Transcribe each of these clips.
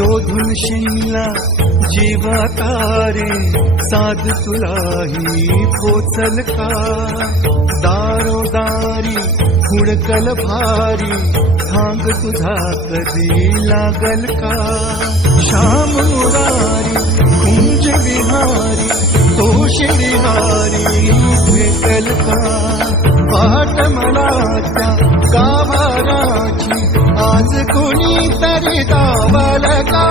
शोधून शिनला जीवा तारे साध तुलाही पोचल का दारोदारी हुडकल भारी थांग तुझा कधी लागल का श्याम मुरारी कुंज विहारी तो श्रीहारी भेटल का पाट मनाच्या गाभाराची आज कोणी तरी दावल का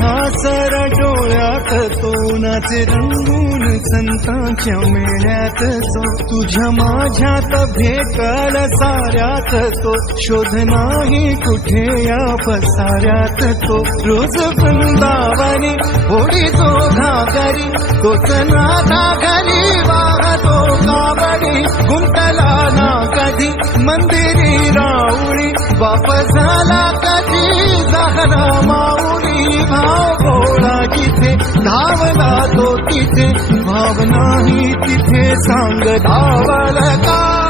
हासर डोळ्यात तोनाचे रंगून संतांच्या मेळ्यात तो तुझ्या माझ्यात भेटल साऱ्यात तो शोध नाही कुठे या पसाऱ्यात तो रोज वृंदावनी होडी तो घागरी तोच नाथा घरी वाहतो कावडी गुंतला ना कधी मंदिरी राऊळी वापस झाला कधी झाला माऊली भाव भोळा जिथे धावला तो तिथे भाव नाही तिथे सांग धावल का